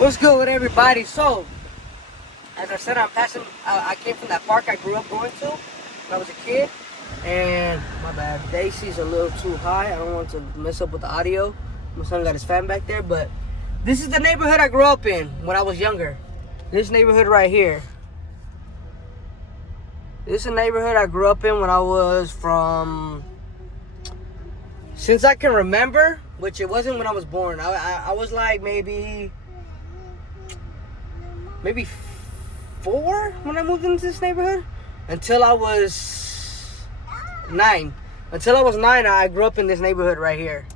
What's good with everybody? So, as I said, I came from that park I grew up going to when I was a kid. And my bad, the AC's a little too high. I don't want to mess up with the audio. My son got his fan back there, but this is the neighborhood I grew up in when I was younger. This neighborhood right here. This is a neighborhood I grew up in when I was since I can remember, which it wasn't when I was born. I was like maybe 4 when I moved into this neighborhood until I was 9. Until I was 9, I grew up in this neighborhood right here.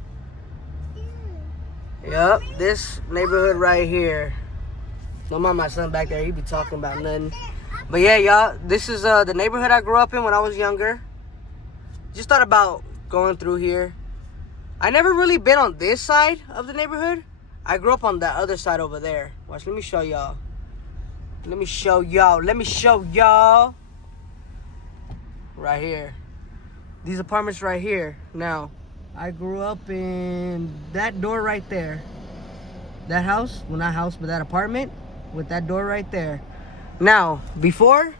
Yup, this neighborhood right here. Don't mind my son back there, he be talking about nothing. But yeah, y'all, this is the neighborhood I grew up in when I was younger. Just thought about going through here. I never really been on this side of the neighborhood. I grew up on that other side over there. Watch, let me show y'all. Let me show y'all. Right here. These apartments right here. Now, I grew up in that door right there. That house, well not house, but that apartment with that door right there. Now, before,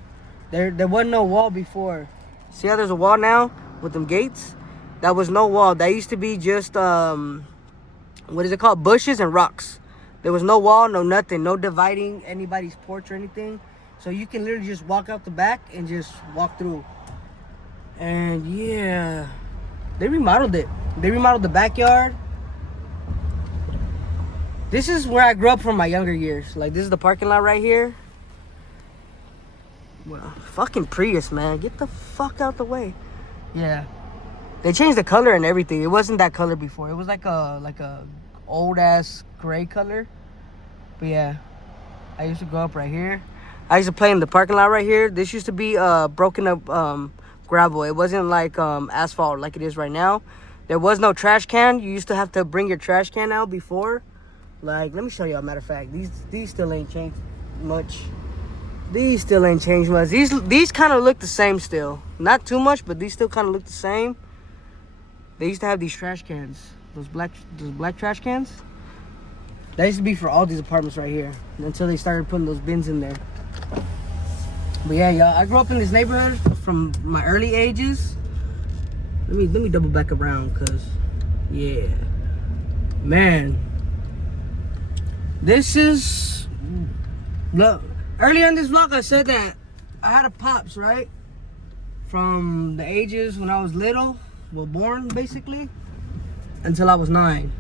there wasn't no wall before. See how there's a wall now with them gates? That was no wall. That used to be just, what is it called? Bushes and rocks. There was no wall, no nothing, no dividing anybody's porch or anything. So you can literally just walk out the back and just walk through. And yeah, they remodeled it. They remodeled the backyard. This is where I grew up from my younger years. Like, this is the parking lot right here. Well, fucking Prius, man. Get the fuck out the way. Yeah. They changed the color and everything. It wasn't that color before. It was like a old ass gray color. But yeah, I used to grow up right here. I used to play in the parking lot right here. This used to be broken up gravel. It wasn't like asphalt like it is right now. There was no trash can. You used to have to bring your trash can out before. Like, let me show you. Matter of fact, these still ain't changed much. These still ain't changed much. These kind of look the same still. Not too much, but these still kind of look the same. They used to have these trash cans. Those black trash cans. That used to be for all these apartments right here. Until they started putting those bins in there. But yeah, y'all, I grew up in this neighborhood from my early ages. Let me double back around, cause yeah. Man. This is, look, earlier in this vlog I said that I had a pops, right? From the ages when I was little, well, born basically, until I was 9.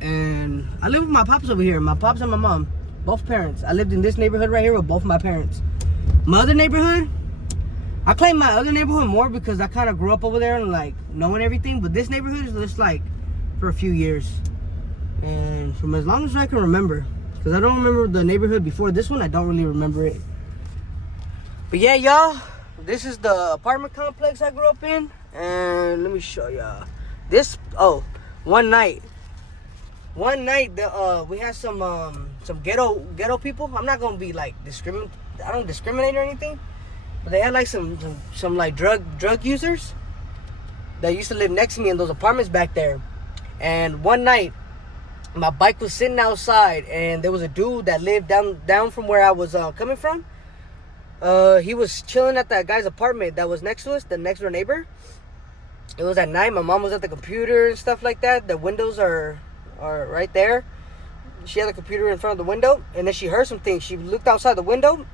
And I lived with my pops over here, my pops and my mom, both parents. I lived in this neighborhood right here with both my parents. My other neighborhood, I claim my other neighborhood more because I kind of grew up over there and like knowing everything. But this neighborhood is just like for a few years. And from as long as I can remember. Because I don't remember the neighborhood before this one, I don't really remember it. But yeah, y'all, this is the apartment complex I grew up in. And let me show y'all. This, one night, we had some ghetto people. I'm not gonna be like I don't discriminate or anything, but they had like some like drug users that used to live next to me in those apartments back there. And one night, my bike was sitting outside, and there was a dude that lived down from where I was coming from. He was chilling at that guy's apartment that was next to us, the next door neighbor. It was at night. My mom was at the computer and stuff like that. The windows are right there. She had a computer in front of the window, and then she heard some things. She looked outside the window.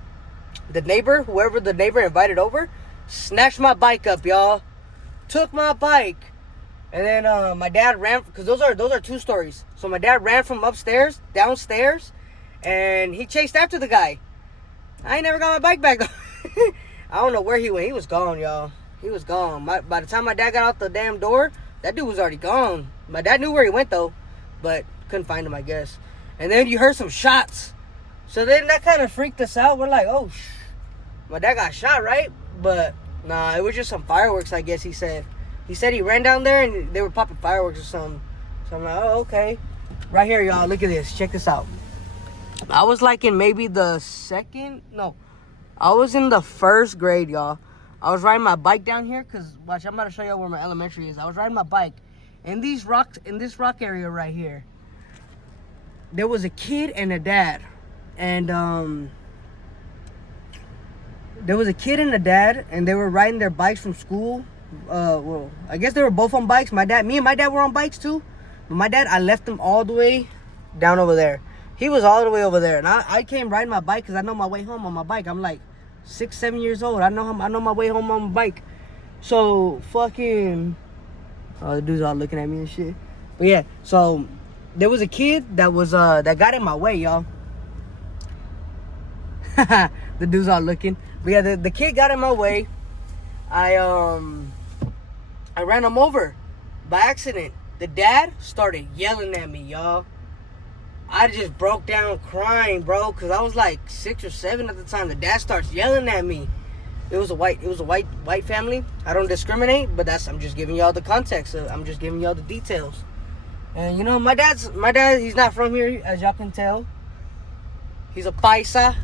The neighbor, whoever the neighbor invited over, snatched my bike up, y'all. Took my bike. And then my dad ran, because those are 2 stories. So my dad ran from upstairs, downstairs, and he chased after the guy. I ain't never got my bike back though. I don't know where he went. He was gone, y'all. He was gone. By the time my dad got out the damn door, that dude was already gone. My dad knew where he went though, but couldn't find him, I guess. And then you heard some shots. So then that kind of freaked us out. We're like, oh, my dad got shot, right? But nah, it was just some fireworks, I guess he said. He said he ran down there and they were popping fireworks or something. So I'm like, oh, okay. Right here, y'all, look at this. Check this out. I was like in maybe I was in the 1st grade, y'all. I was riding my bike down here, because, watch, I'm about to show y'all where my elementary is. I was riding my bike. In this rock area right here, there was a kid and a dad And there was a kid and a dad, and they were riding their bikes from school. Well, I guess they were both on bikes. Me and my dad were on bikes too. But my dad, I left him all the way down over there. He was all the way over there, and I came riding my bike because I know my way home on my bike. I'm like 6, 7 years old. I know my way home on my bike. So fucking, oh, the dude's all looking at me and shit. But yeah, so there was a kid that was that got in my way, y'all. The dude's all looking. But yeah, the kid got in my way. I ran him over by accident. The dad started yelling at me, y'all. I just broke down crying, bro, because I was like 6 or 7 at the time. The dad starts yelling at me. It was a white family. I don't discriminate, but I'm just giving y'all the context. I'm just giving y'all the details. And you know, my dad, he's not from here, as y'all can tell. He's a paisa.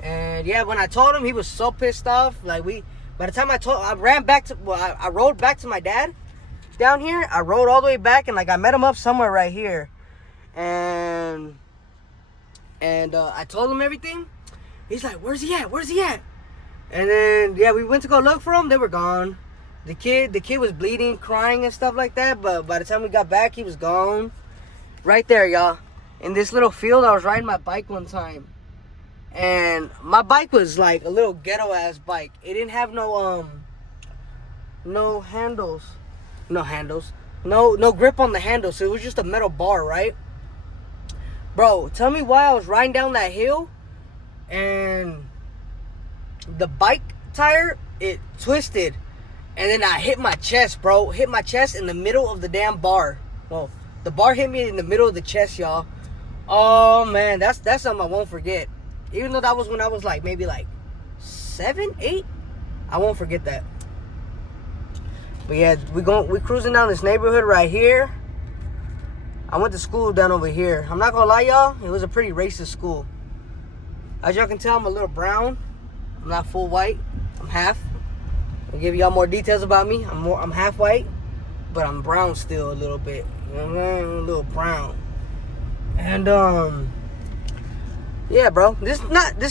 And yeah, when I told him, he was so pissed off. Like by the time I ran back to, I rode back to my dad down here. I rode all the way back, and like I met him up somewhere right here. And I told him everything. He's like, where's he at? Where's he at? And then yeah, we went to go look for him. They were gone. The kid was bleeding, crying and stuff like that. But by the time we got back, he was gone. Right there, y'all. In this little field, I was riding my bike one time. And my bike was like a little ghetto ass bike. It didn't have no handles. No grip on the handle. So it was just a metal bar, right? Bro, tell me why I was riding down that hill and the bike tire, it twisted. And then I hit my chest, bro. Hit my chest in the middle of the damn bar. Well, the bar hit me in the middle of the chest, y'all. Oh man, that's something I won't forget. Even though that was when I was like maybe like 7, 8, I won't forget that. But yeah, we cruising down this neighborhood right here. I went to school down over here. I'm not gonna lie, y'all, it was a pretty racist school. As y'all can tell, I'm a little brown. I'm not full white. I'm half. I'll give y'all more details about me. I'm half white, but I'm brown still a little bit. You know what I'm saying? A little brown. And yeah, bro, this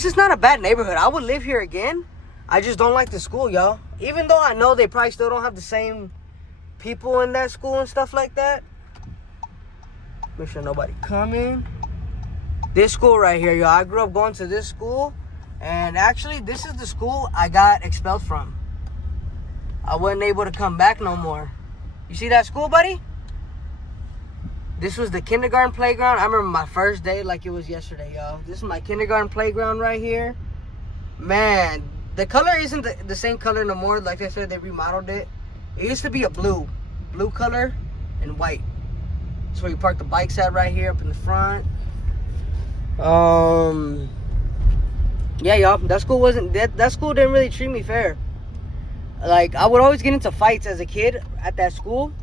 is not a bad neighborhood. I would live here again. I just don't like the school, y'all. Even though I know they probably still don't have the same people in that school and stuff like that. Make sure nobody coming. This school right here, y'all. I grew up going to this school, and actually, this is the school I got expelled from. I wasn't able to come back no more. You see that school, buddy? This was the kindergarten playground. I remember my first day like it was yesterday, y'all. This is my kindergarten playground right here. Man, the color isn't the same color no more. Like I said, they remodeled it. It used to be a blue color and white. That's where you park the bikes at right here up in the front. Yeah, y'all. That school didn't really treat me fair. Like, I would always get into fights as a kid at that school.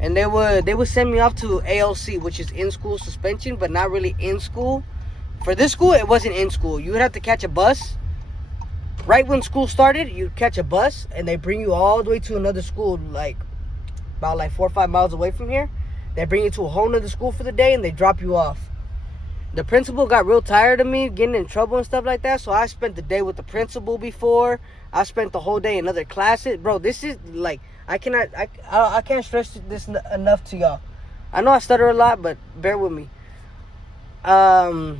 And they would send me off to ALC, which is in-school suspension, but not really in school. For this school, it wasn't in school. You would have to catch a bus. Right when school started, you'd catch a bus, and they bring you all the way to another school, like about like 4 or 5 miles away from here. They bring you to a whole nother school for the day, and they drop you off. The principal got real tired of me getting in trouble and stuff like that, so I spent the day with the principal before. I spent the whole day in other classes. Bro, this is like, I can't stress this enough to y'all. I know I stutter a lot, but bear with me. I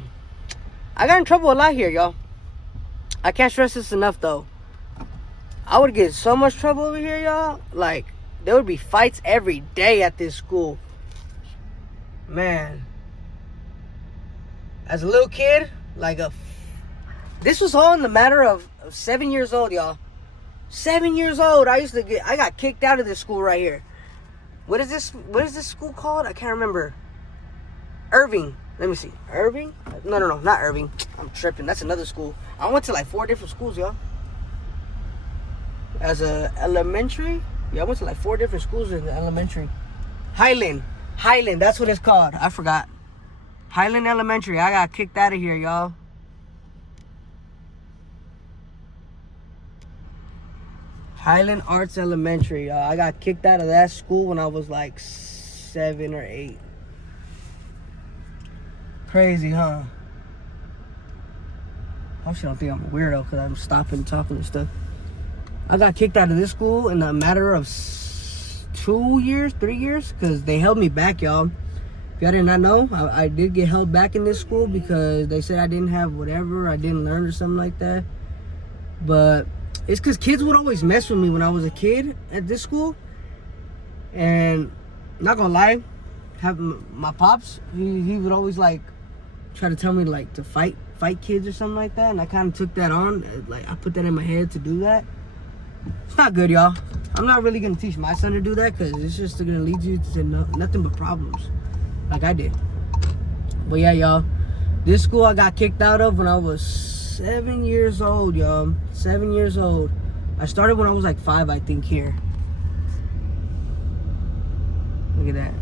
got in trouble a lot here, y'all. I can't stress this enough, though. I would get so much trouble over here, y'all. Like, there would be fights every day at this school. Man. As a little kid, this was all in the matter of 7 years old, y'all. 7 years old. I got kicked out of this school right here. What is this school called? I can't remember. Irving. Let me see. Irving? No, not Irving. I'm tripping. That's another school. I went to like 4 different schools, y'all. As a elementary? Yeah, I went to like 4 different schools in the elementary. Highland, that's what it's called. I forgot. Highland Elementary. I got kicked out of here, y'all. Highland Arts Elementary, y'all. I got kicked out of that school when I was like 7 or 8. Crazy, huh? hope she don't think I'm a weirdo because I'm stopping talking and stuff. I got kicked out of this school in a matter of 3 years, because they held me back, y'all. If y'all did not know, I did get held back in this school because they said I didn't have whatever, I didn't learn or something like that. But it's because kids would always mess with me when I was a kid at this school. And not gonna lie, my pops, he would always like try to tell me like to fight kids or something like that, and I kind of took that on. Like I put that in my head to do that. It's not good, y'all. I'm not really gonna teach my son to do that because it's just gonna lead you to nothing but problems, like I did. But yeah, y'all, this school I got kicked out of when I was 7 years old, y'all. 7 years old. I started when I was like 5, I think. Here. Look at that.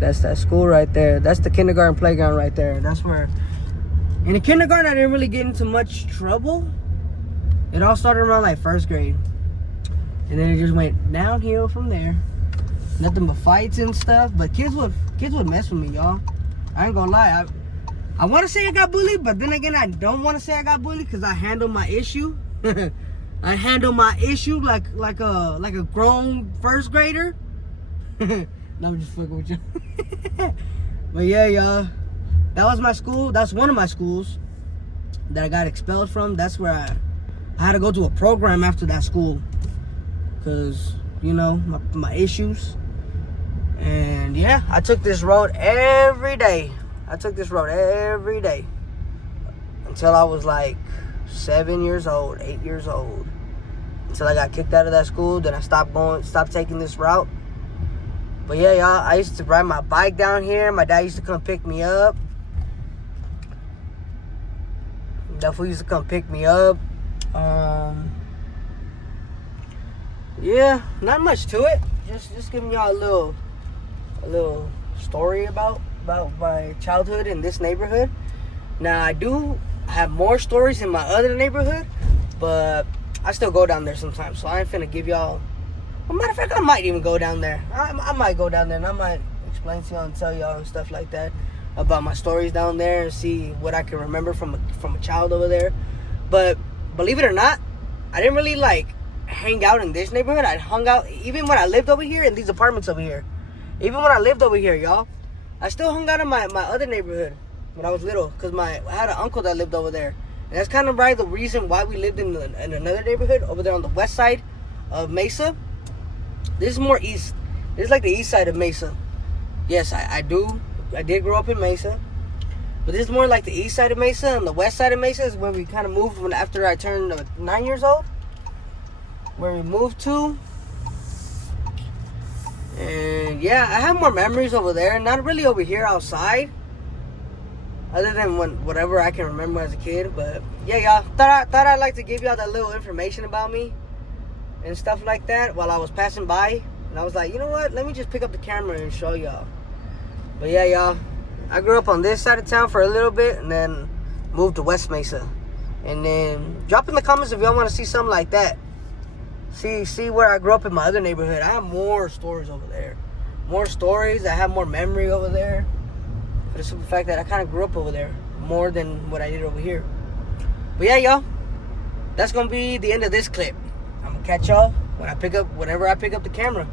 That's that school right there. That's the kindergarten playground right there. That's where... In the kindergarten, I didn't really get into much trouble. It all started around like 1st grade. And then it just went downhill from there. Nothing but fights and stuff. But kids would mess with me, y'all. I ain't gonna lie. I want to say I got bullied, but then again, I don't want to say I got bullied because I handle my issue. I handle my issue like a grown 1st grader. No, I'm just fucking with you. But yeah, y'all. That was my school. That's one of my schools that I got expelled from. That's where I had to go to a program after that school. Because, you know, my issues. And yeah, I took this road every day. Until I was like 7 years old, 8 years old. Until I got kicked out of that school. Then I stopped taking this route. But yeah, y'all, I used to ride my bike down here. My dad used to come pick me up. That fool used to come pick me up. Yeah, not much to it. Just giving y'all a little story about my childhood in this neighborhood. Now, I do have more stories in my other neighborhood, but I still go down there sometimes. So I ain't finna give y'all... Well, matter of fact, I might even go down there. I might go down there and I might explain to y'all and tell y'all and stuff like that about my stories down there and see what I can remember from a child over there. But believe it or not, I didn't really like hang out in this neighborhood. I hung out even when I lived over here in these apartments over here. Even when I lived over here, y'all, I still hung out in my other neighborhood when I was little because I had an uncle that lived over there. And that's kind of probably the reason why we lived in another neighborhood over there on the west side of Mesa. This is more east. This is like the east side of Mesa. Yes, I did grow up in Mesa. But this is more like the east side of Mesa. And the west side of Mesa is where we kind of moved after I turned 9 years old. Where we moved to. And yeah, I have more memories over there. Not really over here outside. Other than whatever I can remember as a kid. But yeah, y'all. Thought I'd like to give y'all that little information about me. And stuff like that while I was passing by. And I was like, you know what? Let me just pick up the camera and show y'all. But yeah, y'all. I grew up on this side of town for a little bit. And then moved to West Mesa. And then drop in the comments if y'all want to see something like that. See where I grew up in my other neighborhood. I have more stories over there. More stories. I have more memory over there. For the simple fact that I kind of grew up over there. More than what I did over here. But yeah, y'all. That's going to be the end of this clip. I'm going to catch y'all whenever I pick up the camera.